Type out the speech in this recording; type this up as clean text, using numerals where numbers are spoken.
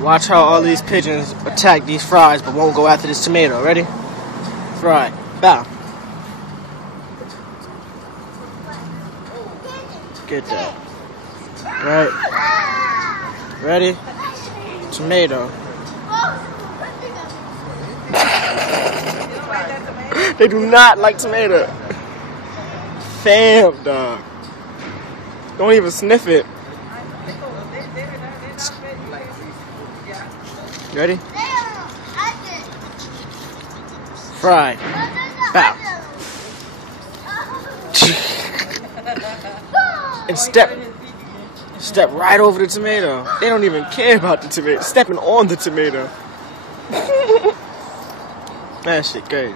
Watch how all these pigeons attack these fries but won't go after this tomato. Ready? Fry. Bow. Get that. Right. Ready? Tomato. They do not like tomato. Fam, dog. Don't even sniff it. Ready? Fry. Bow. And step right over the tomato. They don't even care about the tomato. Stepping on the tomato. That shit crazy.